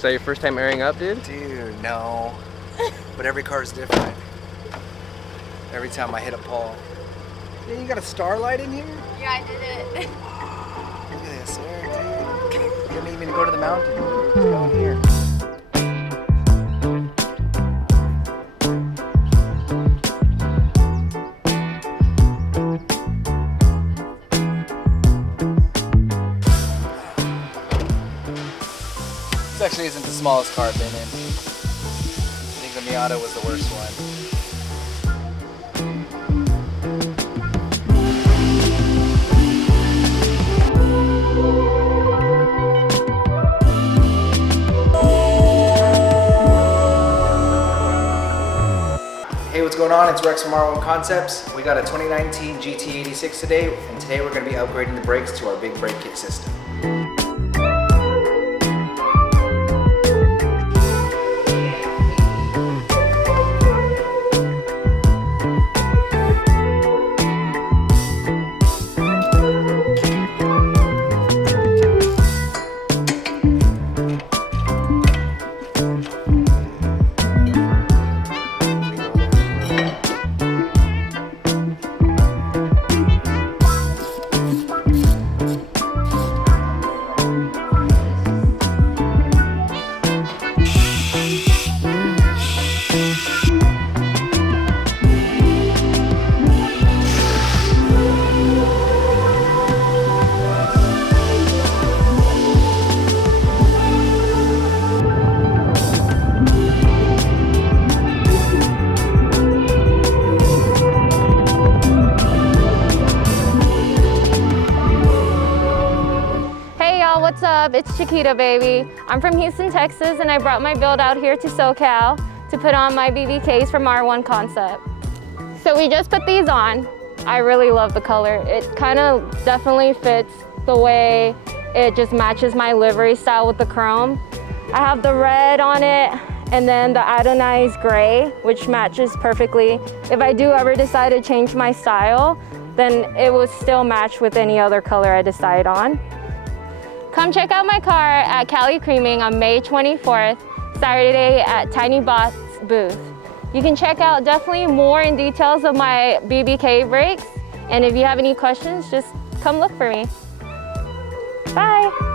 Is that your first time airing up, dude? Dude, no. But every car is different. Every time I hit a pole. Yeah, you got a starlight in here? Yeah, I did it. Look at this, there, dude. You didn't even go to the mountain. Just go in here. This actually isn't the smallest car I've been in. I think the Miata was the worst one. Hey, what's going on? It's Rex from R1 Concepts. We got a 2019 GT86 today, and today we're going to be upgrading the brakes to our big brake kit system. What's up? It's Chiquita, baby. I'm from Houston, Texas, and I brought my build out here to SoCal to put on my BBKs from R1 Concept. So we just put these on. I really love the color. It kind of definitely fits the way it just matches my livery style with the chrome. I have the red on it and then the iodized gray, which matches perfectly. If I do ever decide to change my style, then it will still match with any other color I decide on. Come check out my car at Cali Creaming on May 24th, Saturday at Tiny Bot's booth. You can check out definitely more in details of my BBK brakes. And if you have any questions, just come look for me. Bye.